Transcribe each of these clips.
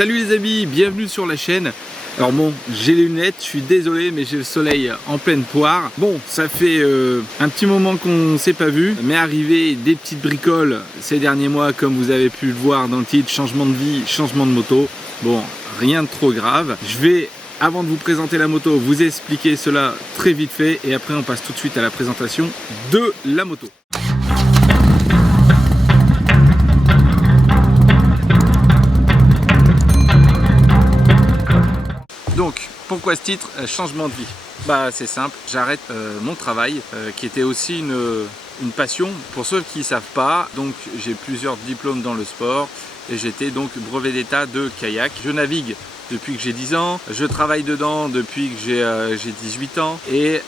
Salut les amis, bienvenue sur la chaîne. Alors bon, j'ai les lunettes, je suis désolé mais j'ai le soleil en pleine poire. Bon, ça fait un petit moment qu'on ne s'est pas vu, mais arrivé des petites bricoles ces derniers mois comme vous avez pu le voir dans le titre, changement de vie, changement de moto. Bon, rien de trop grave. Je vais, avant de vous présenter la moto, vous expliquer cela très vite fait et après on passe tout de suite à la présentation de la moto. Donc, pourquoi ce titre, changement de vie? Bah c'est simple, j'arrête mon travail qui était aussi une passion pour ceux qui ne savent pas. Donc j'ai plusieurs diplômes dans le sport et j'étais donc brevet d'état de kayak. Je navigue depuis que j'ai 10 ans, je travaille dedans depuis que j'ai 18 ans et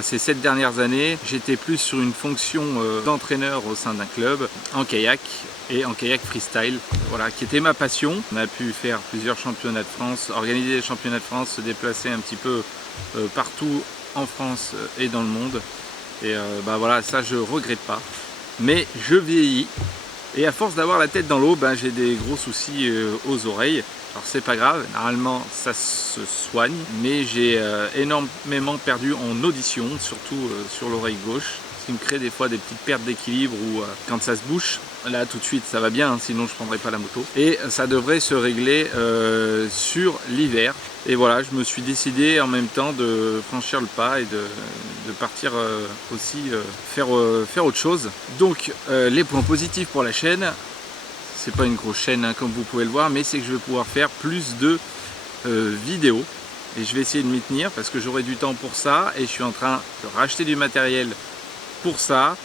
ces 7 dernières années j'étais plus sur une fonction d'entraîneur au sein d'un club en kayak et en kayak freestyle, voilà, qui était ma passion. On a pu faire plusieurs championnats de France, organiser des championnats de France, se déplacer un petit peu partout en France et dans le monde et bah voilà, ça je regrette pas, mais je vieillis et à force d'avoir la tête dans l'eau, ben, j'ai des gros soucis aux oreilles. Alors c'est pas grave, normalement ça se soigne, mais j'ai énormément perdu en audition, surtout sur l'oreille gauche, ce qui me crée des fois des petites pertes d'équilibre ou quand ça se bouche, là tout de suite ça va bien, hein, sinon je prendrai pas la moto. Et ça devrait se régler sur l'hiver. Et voilà, je me suis décidé en même temps de franchir le pas et de partir aussi faire autre chose. Donc les points positifs pour la chaîne, c'est pas une grosse chaîne hein, comme vous pouvez le voir, mais c'est que je vais pouvoir faire plus de vidéos et je vais essayer de m'y tenir parce que j'aurai du temps pour ça et je suis en train de racheter du matériel pour ça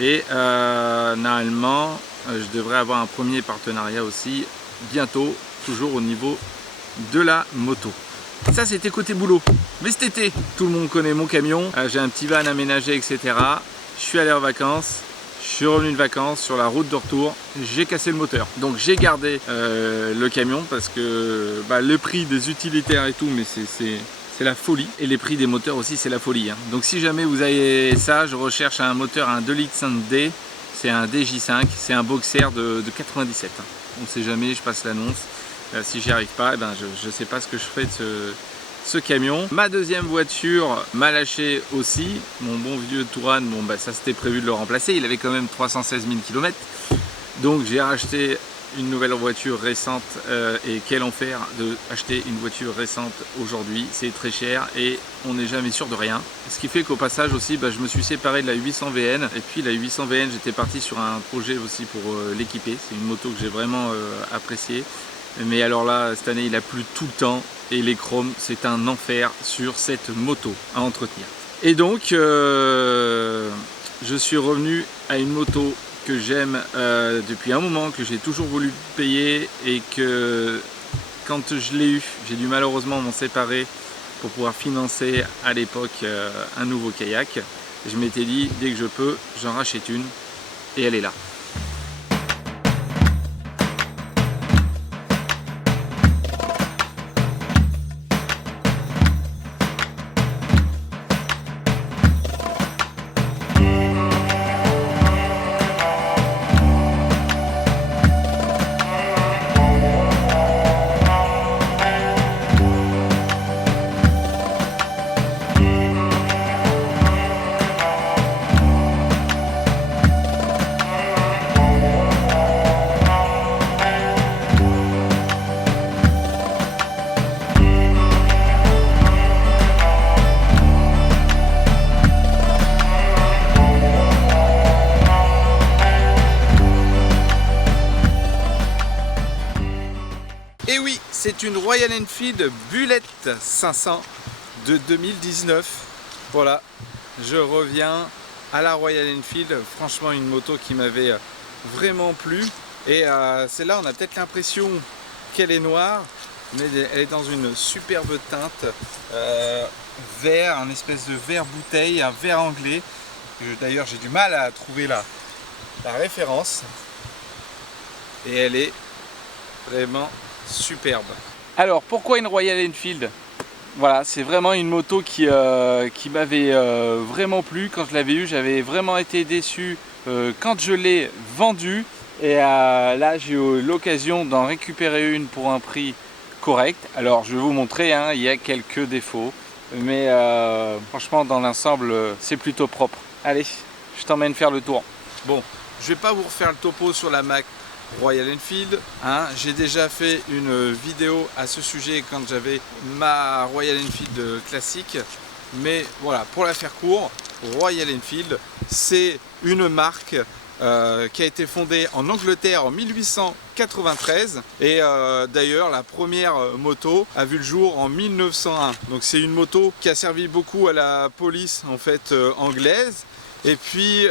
et normalement je devrais avoir un premier partenariat aussi bientôt, toujours au niveau de la moto. Ça c'était côté boulot, mais cet été tout le monde connaît mon camion, j'ai un petit van aménagé etc. Je suis allé en vacances. Je suis revenu de vacances, sur la route de retour, j'ai cassé le moteur. Donc j'ai gardé le camion parce que bah, le prix des utilitaires et tout, mais c'est la folie. Et les prix des moteurs aussi, c'est la folie. Hein. Donc si jamais vous avez ça, je recherche un moteur, un 2 litres 5D, c'est un DJ5, c'est un boxer de 97. Hein. On ne sait jamais, je passe l'annonce. Si j'y arrive pas, eh ben, je ne sais pas ce que je ferai de ce camion. Ma deuxième voiture m'a lâché aussi, mon bon vieux Touran, bon bah ça c'était prévu de le remplacer, il avait quand même 316 000 km, donc j'ai racheté une nouvelle voiture récente et quel enfer de acheter une voiture récente aujourd'hui, c'est très cher et on n'est jamais sûr de rien. Ce qui fait qu'au passage aussi bah, je me suis séparé de la 800 VN et puis la 800 VN j'étais parti sur un projet aussi pour l'équiper, c'est une moto que j'ai vraiment appréciée. Mais alors là, cette année, il a plu tout le temps et les chromes, c'est un enfer sur cette moto à entretenir. Et donc, je suis revenu à une moto que j'aime depuis un moment, que j'ai toujours voulu payer et que quand je l'ai eu, j'ai dû malheureusement m'en séparer pour pouvoir financer à l'époque un nouveau kayak. Je m'étais dit, dès que je peux, j'en rachète une et elle est là. Et oui, c'est une Royal Enfield Bullet 500 de 2019. Voilà, je reviens à la Royal Enfield. Franchement, une moto qui m'avait vraiment plu. Et celle-là, on a peut-être l'impression qu'elle est noire, mais elle est dans une superbe teinte vert, un espèce de vert bouteille, un vert anglais. D'ailleurs, j'ai du mal à trouver la référence. Et elle est vraiment superbe. Alors pourquoi une Royal Enfield? Voilà, c'est vraiment une moto qui m'avait vraiment plu. Quand je l'avais eu, j'avais vraiment été déçu quand je l'ai vendue Et là j'ai eu l'occasion d'en récupérer une pour un prix correct. Alors je vais vous montrer, hein, il y a quelques défauts, mais franchement dans l'ensemble c'est plutôt propre. Allez, je t'emmène faire le tour. Bon, je vais pas vous refaire le topo sur la Mac Royal Enfield, hein. J'ai déjà fait une vidéo à ce sujet quand j'avais ma Royal Enfield classique, mais voilà, pour la faire court, Royal Enfield c'est une marque qui a été fondée en Angleterre en 1893 et d'ailleurs la première moto a vu le jour en 1901. Donc c'est une moto qui a servi beaucoup à la police en fait anglaise, et puis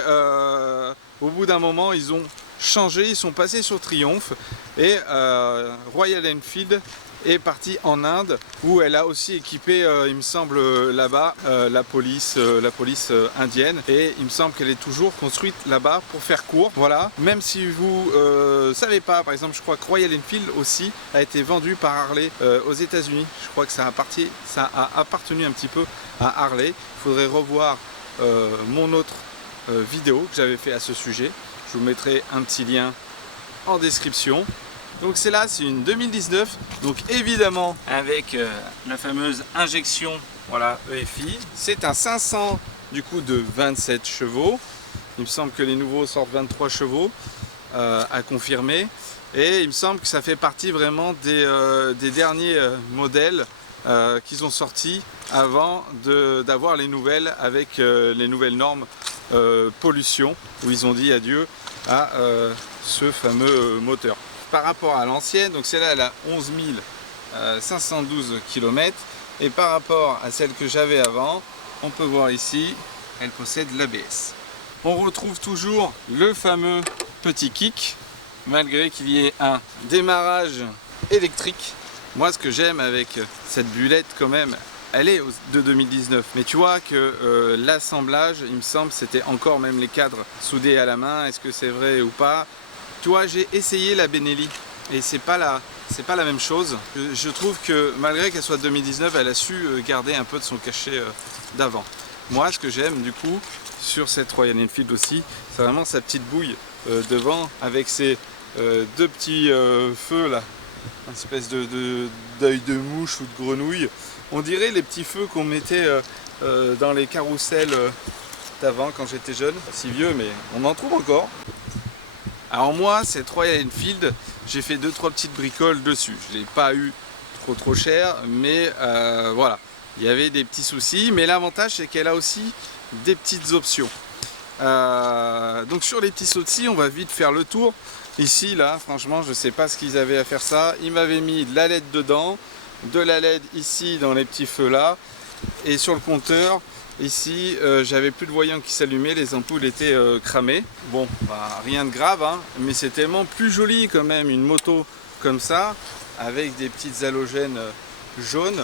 au bout d'un moment ils ont changé, ils sont passés sur Triumph, et Royal Enfield est partie en Inde où elle a aussi équipé il me semble là-bas la police indienne, et il me semble qu'elle est toujours construite là-bas pour faire court. Voilà, même si vous savez pas, par exemple je crois que Royal Enfield aussi a été vendu par Harley aux États-Unis. Je crois que ça a appartenu un petit peu à Harley. Il faudrait revoir mon autre vidéo que j'avais fait à ce sujet. Je vous mettrai un petit lien en description. Donc c'est une 2019, donc évidemment avec la fameuse injection, voilà, EFI. C'est un 500 du coup de 27 chevaux. Il me semble que les nouveaux sortent 23 chevaux à confirmer. Et il me semble que ça fait partie vraiment des derniers modèles qu'ils ont sortis avant d'avoir les nouvelles avec les nouvelles normes pollution, où ils ont dit adieu à ce fameux moteur. Par rapport à l'ancienne, donc celle-là elle a 11 512 km, et par rapport à celle que j'avais avant, on peut voir ici, elle possède l'ABS. On retrouve toujours le fameux petit kick, malgré qu'il y ait un démarrage électrique. Moi ce que j'aime avec cette bulette quand même, elle est de 2019, mais tu vois que l'assemblage, il me semble, c'était encore même les cadres soudés à la main. Est-ce que c'est vrai ou pas? Tu vois, j'ai essayé la Benelli et c'est pas la même chose. Je trouve que malgré qu'elle soit 2019, elle a su garder un peu de son cachet d'avant. Moi, ce que j'aime du coup sur cette Royal Enfield aussi, c'est vraiment sa petite bouille devant, avec ses deux petits feux là, une espèce d'œil de mouche ou de grenouille. On dirait les petits feux qu'on mettait dans les carrousels d'avant quand j'étais jeune. Pas si vieux, mais on en trouve encore. Alors moi, cette Royal Enfield, j'ai fait 2-3 petites bricoles dessus. Je l'ai pas eu trop cher, mais voilà, il y avait des petits soucis. Mais l'avantage, c'est qu'elle a aussi des petites options. Donc sur les petits soucis, on va vite faire le tour. Ici, là, franchement, je sais pas ce qu'ils avaient à faire ça. Ils m'avaient mis de la LED dedans, de la LED ici dans les petits feux là, et sur le compteur ici j'avais plus de voyants qui s'allumaient, les ampoules étaient cramées. Bon, bah, rien de grave, hein, mais c'est tellement plus joli quand même une moto comme ça avec des petites halogènes jaunes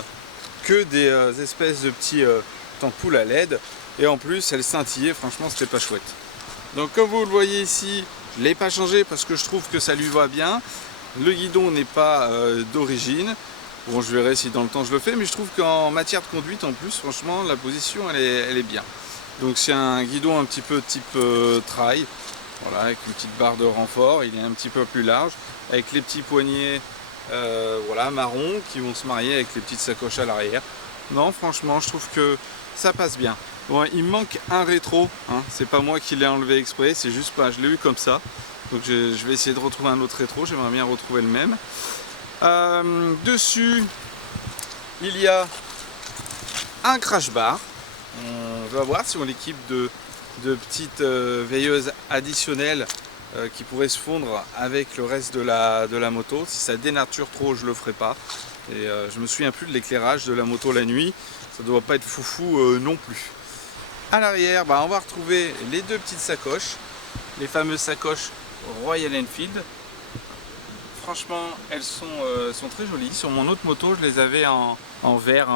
que des espèces de petits ampoules à LED, et en plus elles scintillaient. Franchement c'était pas chouette. Donc comme vous le voyez ici, je ne l'ai pas changé parce que je trouve que ça lui va bien. Le guidon n'est pas d'origine. Bon, je verrai si dans le temps je le fais, mais je trouve qu'en matière de conduite en plus, franchement, la position elle est bien. Donc c'est un guidon un petit peu type trail, voilà, avec une petite barre de renfort. Il est un petit peu plus large, avec les petits poignets voilà, marron qui vont se marier avec les petites sacoches à l'arrière. Non, franchement, je trouve que ça passe bien. Bon, il me manque un rétro, hein. C'est pas moi qui l'ai enlevé exprès, c'est juste pas, je l'ai eu comme ça. Donc je vais essayer de retrouver un autre rétro, j'aimerais bien retrouver le même. Dessus, il y a un crash bar. On va voir si on l'équipe de petites veilleuses additionnelles qui pourraient se fondre avec le reste de la moto. Si ça dénature trop, je le ferai pas. Et je me souviens plus de l'éclairage de la moto la nuit. Ça doit pas être foufou non plus. À l'arrière, bah, on va retrouver les deux petites sacoches, les fameuses sacoches Royal Enfield. franchement, elles sont très jolies. Sur mon autre moto, je les avais en vert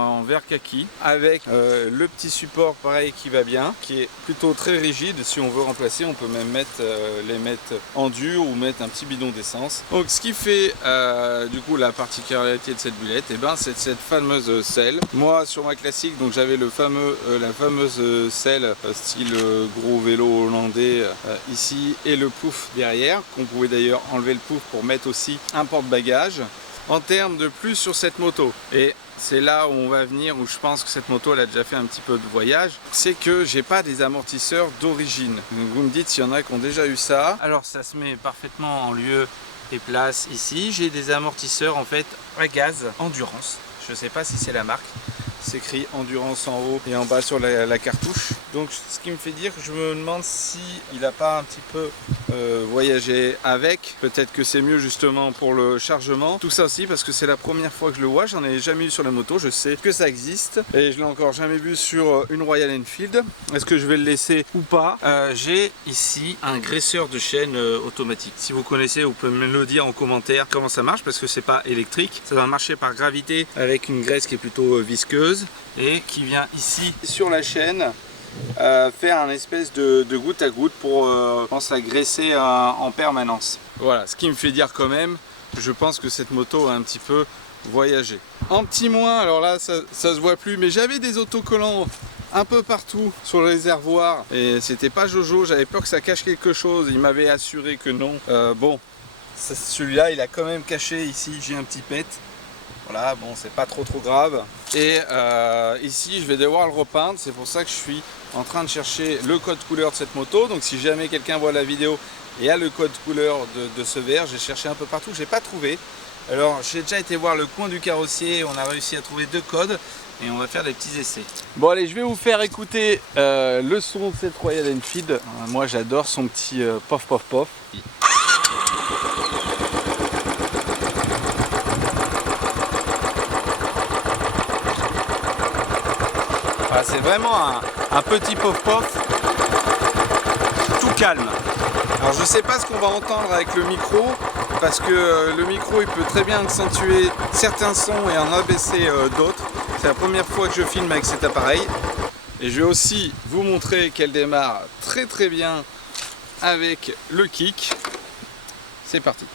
kaki, avec le petit support pareil qui va bien, qui est plutôt très rigide. Si on veut remplacer, on peut même les mettre en dur ou mettre un petit bidon d'essence. Donc ce qui fait du coup la particularité de cette bulette, et ben, c'est cette fameuse selle. Moi sur ma classique, donc j'avais la fameuse selle style gros vélo hollandais ici, et le pouf derrière, qu'on pouvait d'ailleurs enlever le pouf pour mettre aussi un porte-bagages. En termes de plus sur cette moto, et c'est là où on va venir, où je pense que cette moto elle a déjà fait un petit peu de voyage, c'est que j'ai pas des amortisseurs d'origine. Vous me dites s'il y en a qui ont déjà eu ça. Alors ça se met parfaitement en lieu et place ici. J'ai des amortisseurs en fait à gaz Endurance. Je sais pas si c'est la marque. C'est écrit Endurance en haut et en bas sur la cartouche. Donc ce qui me fait dire que je me demande si il n'a pas un petit peu voyagé avec. Peut-être que c'est mieux justement pour le chargement. Tout ça aussi parce que c'est la première fois que je le vois. J'en ai jamais eu sur la moto. Je sais que ça existe et je l'ai encore jamais vu sur une Royal Enfield. Est-ce que je vais le laisser ou pas? J'ai ici un graisseur de chaîne automatique. Si vous connaissez, vous pouvez me le dire en commentaire comment ça marche, parce que c'est pas électrique. Ça va marcher par gravité avec une graisse qui est plutôt visqueuse et qui vient ici sur la chaîne faire un espèce de goutte à goutte pour je pense à graisser en permanence. Voilà, ce qui me fait dire quand même, je pense que cette moto a un petit peu voyagé. En petit moins, alors là ça se voit plus, mais j'avais des autocollants un peu partout sur le réservoir et c'était pas Jojo, j'avais peur que ça cache quelque chose. Il m'avait assuré que non. Bon, celui-là il a quand même caché. Ici j'ai un petit pet. Voilà, bon, c'est pas trop grave. Et ici, je vais devoir le repeindre. C'est pour ça que je suis en train de chercher le code couleur de cette moto. Donc si jamais quelqu'un voit la vidéo et a le code couleur de ce vert, j'ai cherché un peu partout, j'ai pas trouvé. Alors j'ai déjà été voir le coin du carrossier, on a réussi à trouver 2 codes et on va faire des petits essais. Bon allez, je vais vous faire écouter le son de cette Royal Enfield. Moi j'adore son petit pof pof pof. C'est vraiment un petit pof-pof tout calme. Alors je sais pas ce qu'on va entendre avec le micro, parce que le micro il peut très bien accentuer certains sons et en abaisser d'autres. C'est la première fois que je filme avec cet appareil. Et je vais aussi vous montrer qu'elle démarre très bien avec le kick. C'est parti.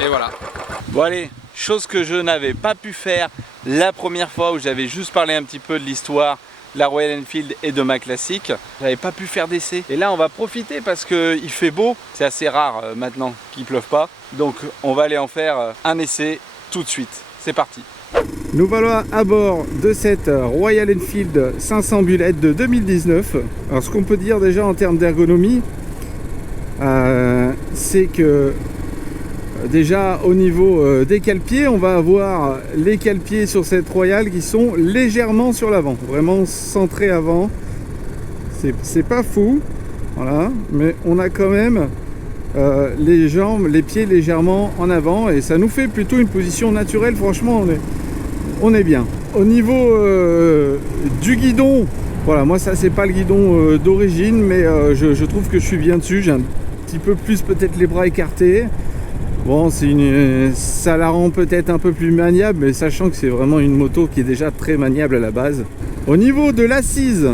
Et voilà. Bon allez, chose que je n'avais pas pu faire la première fois, où j'avais juste parlé un petit peu de l'histoire de la Royal Enfield et de ma classique. J'avais pas pu faire d'essai. Et là on va profiter parce qu'il fait beau. C'est assez rare maintenant qu'il pleuve pas. Donc on va aller en faire un essai tout de suite. C'est parti. Nous voilà à bord de cette Royal Enfield 500 Bullet de 2019. Alors ce qu'on peut dire déjà en termes d'ergonomie, c'est que déjà au niveau des cale-pieds, on va avoir les cale-pieds sur cette Royal qui sont légèrement sur l'avant, vraiment centrés avant. C'est pas fou, voilà, mais on a quand même les jambes, les pieds légèrement en avant et ça nous fait plutôt une position naturelle. Franchement, on est bien. Au niveau du guidon, voilà, moi ça c'est pas le guidon d'origine, mais je trouve que je suis bien dessus. J'ai un petit peu plus peut-être les bras écartés. Bon, ça la rend peut-être un peu plus maniable, mais sachant que c'est vraiment une moto qui est déjà très maniable à la base. Au niveau de l'assise,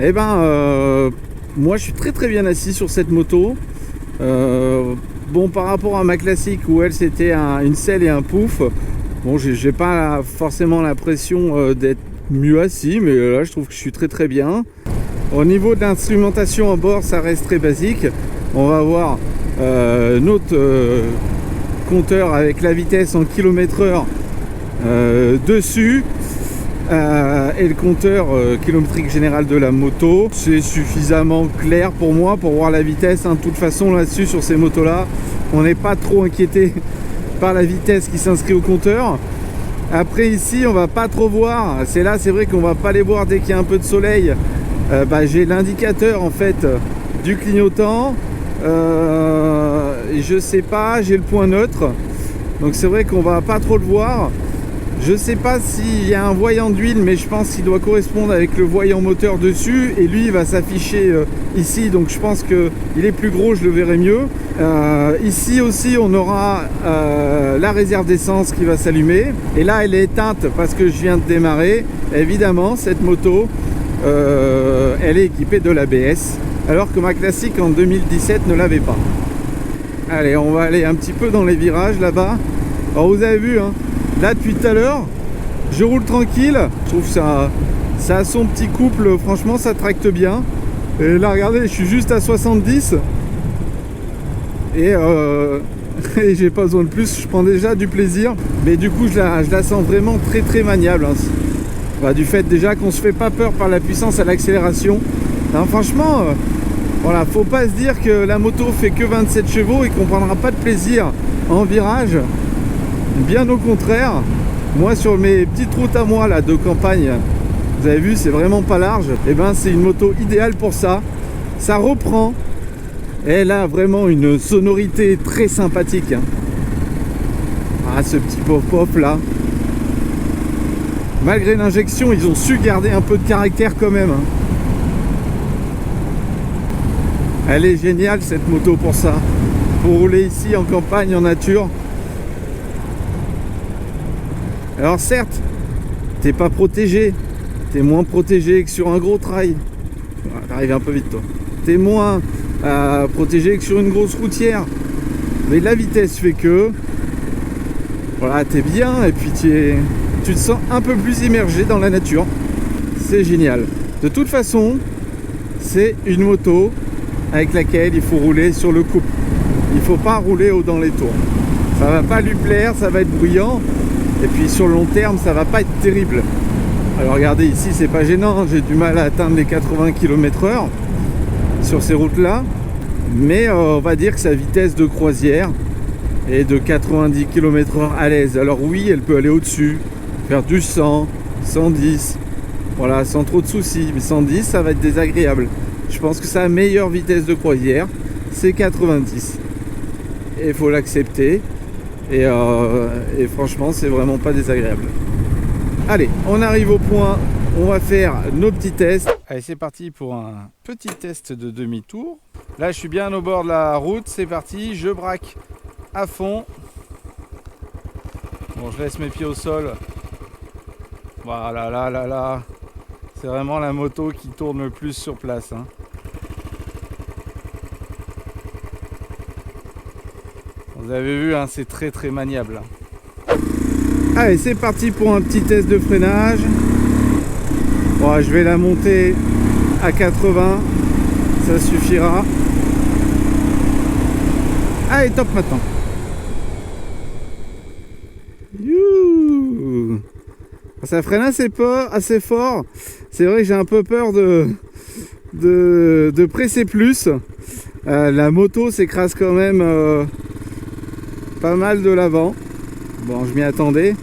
eh ben, moi je suis très bien assis sur cette moto. Bon, par rapport à ma classique où elle c'était une selle et un pouf, bon, j'ai pas forcément l'impression d'être mieux assis, mais là je trouve que je suis très bien. Au niveau de l'instrumentation à bord, ça reste très basique. On va avoir notre compteur avec la vitesse en km/h dessus et le compteur kilométrique général de la moto. C'est suffisamment clair pour moi pour voir la vitesse, hein. De toute façon là-dessus, sur ces motos là, on n'est pas trop inquiété par la vitesse qui s'inscrit au compteur. Après ici on va pas trop voir, c'est vrai qu'on va pas les voir dès qu'il y a un peu de soleil. J'ai l'indicateur en fait du clignotant. Je sais pas, j'ai le point neutre, donc c'est vrai qu'on va pas trop le voir. Je sais pas s'il y a un voyant d'huile, mais je pense qu'il doit correspondre avec le voyant moteur dessus. Et lui, il va s'afficher ici, donc je pense qu'il est plus gros, je le verrai mieux. Ici aussi, on aura la réserve d'essence qui va s'allumer. Et là, elle est éteinte parce que je viens de démarrer. Évidemment, cette moto, elle est équipée de l'ABS, alors que ma classique en 2017 ne l'avait pas. Allez, on va aller un petit peu dans les virages là-bas. Alors vous avez vu, hein, là depuis tout à l'heure, je roule tranquille. Je trouve ça a son petit couple, franchement ça tracte bien. Et là regardez, je suis juste à 70. Et, et j'ai pas besoin de plus, je prends déjà du plaisir. Mais du coup je la sens vraiment très très maniable. Hein. Bah, du fait déjà qu'on se fait pas peur par la puissance à l'accélération. Franchement, voilà, faut pas se dire que la moto fait que 27 chevaux et qu'on prendra pas de plaisir en virage. Bien au contraire, moi sur mes petites routes à moi là de campagne, vous avez vu, c'est vraiment pas large. Et ben c'est une moto idéale pour ça. Ça reprend. Elle a vraiment une sonorité très sympathique. Ah, ce petit pop-pop là. Malgré l'injection, ils ont su garder un peu de caractère quand même. Elle est géniale cette moto pour ça. Pour rouler ici en campagne, en nature. Alors certes, t'es pas protégé. T'es moins protégé que sur un gros trail. T'arrives un peu vite toi. T'es moins protégé que sur une grosse routière. Mais la vitesse fait que... Voilà, t'es bien et puis tu te sens un peu plus immergé dans la nature. C'est génial. De toute façon, c'est une moto avec laquelle il faut rouler sur le couple. Il ne faut pas rouler dans les tours. Ça va pas lui plaire, ça va être bruyant. Et puis sur le long terme, ça va pas être terrible. Alors regardez ici, c'est pas gênant. J'ai du mal à atteindre les 80 km/h sur ces routes-là. Mais on va dire que sa vitesse de croisière est de 90 km/h à l'aise. Alors oui, elle peut aller au-dessus, faire du 100, 110. Voilà, sans trop de soucis. Mais 110, ça va être désagréable. Je pense que sa meilleure vitesse de croisière, c'est 90. Et il faut l'accepter. Et franchement, c'est vraiment pas désagréable. Allez, on arrive au point. On va faire nos petits tests. Allez, c'est parti pour un petit test de demi-tour. Là, je suis bien au bord de la route. C'est parti. Je braque à fond. Bon, je laisse mes pieds au sol. Voilà, là. C'est vraiment la moto qui tourne le plus sur place. Hein. Vous avez vu, hein, c'est très très maniable. Allez, c'est parti pour un petit test de freinage. Bon, je vais la monter à 80. Ça suffira. Allez, top maintenant. Youhou. Ça freine assez fort. C'est vrai que j'ai un peu peur de presser plus. La moto s'écrase quand même pas mal de l'avant. Bon, je m'y attendais.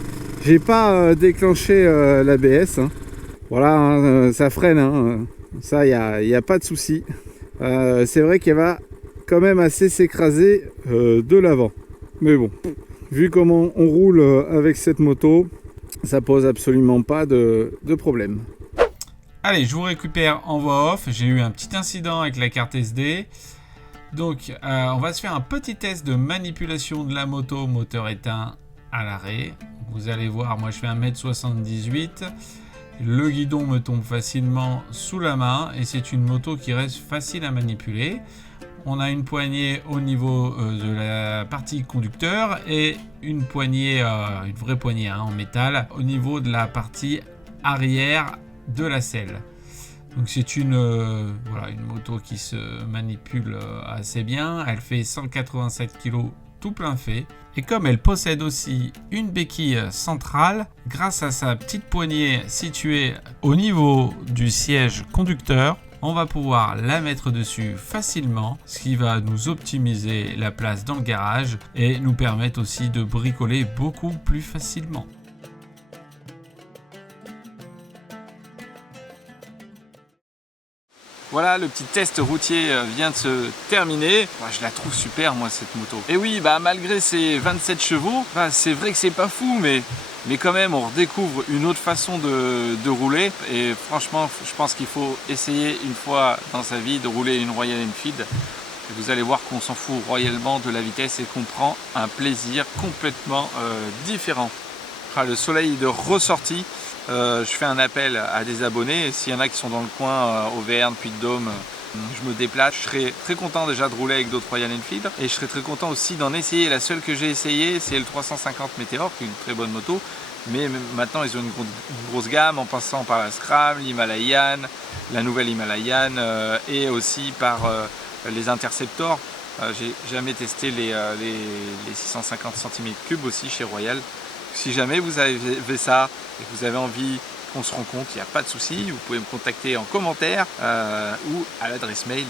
J'ai pas déclenché l'ABS. Hein. Voilà, hein, ça freine. Hein. Ça, il n'y a pas de souci. C'est vrai qu'elle va quand même assez s'écraser de l'avant. Mais bon, vu comment on roule avec cette moto, ça pose absolument pas de problème. Allez, je vous récupère en voix off. J'ai eu un petit incident avec la carte SD. Donc, on va se faire un petit test de manipulation de la moto, moteur éteint à l'arrêt. Vous allez voir, moi je fais 1m78. Le guidon me tombe facilement sous la main et c'est une moto qui reste facile à manipuler. On a une poignée au niveau de la partie conducteur et une poignée, une vraie poignée hein, en métal, au niveau de la partie arrière de la selle. Donc c'est une moto qui se manipule assez bien. Elle fait 187 kg tout plein fait. Et comme elle possède aussi une béquille centrale, grâce à sa petite poignée située au niveau du siège conducteur, on va pouvoir la mettre dessus facilement, ce qui va nous optimiser la place dans le garage et nous permettre aussi de bricoler beaucoup plus facilement. Voilà, le petit test routier vient de se terminer. Je la trouve super, moi, cette moto. Et oui, bah, malgré ses 27 chevaux, bah, c'est vrai que c'est pas fou, mais quand même, on redécouvre une autre façon de rouler. Et franchement, je pense qu'il faut essayer une fois dans sa vie de rouler une Royal Enfield. Et vous allez voir qu'on s'en fout royalement de la vitesse et qu'on prend un plaisir complètement différent. Le soleil est de ressortie. Je fais un appel à des abonnés. Et s'il y en a qui sont dans le coin, Auvergne, Puy-de-Dôme, je me déplace. Je serai très content déjà de rouler avec d'autres Royal Enfield. Et je serai très content aussi d'en essayer. La seule que j'ai essayée, c'est le 350 Meteor, qui est une très bonne moto. Mais maintenant, ils ont une grosse gamme en passant par la Scram, l'Himalayan, la nouvelle Himalayan et aussi par les Interceptor. J'ai jamais testé les 650 cm3 aussi chez Royal. Si jamais vous avez ça et que vous avez envie qu'on se rencontre, il n'y a pas de souci, vous pouvez me contacter en commentaire ou à l'adresse mail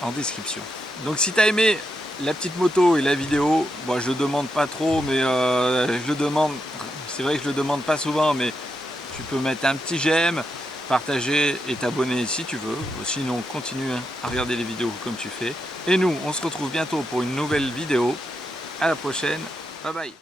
en description. Donc si tu as aimé la petite moto et la vidéo, bon, je ne demande pas trop, mais c'est vrai que je le demande pas souvent, mais tu peux mettre un petit j'aime, partager et t'abonner si tu veux. Sinon, continue à regarder les vidéos comme tu fais. Et nous, on se retrouve bientôt pour une nouvelle vidéo. À la prochaine. Bye bye.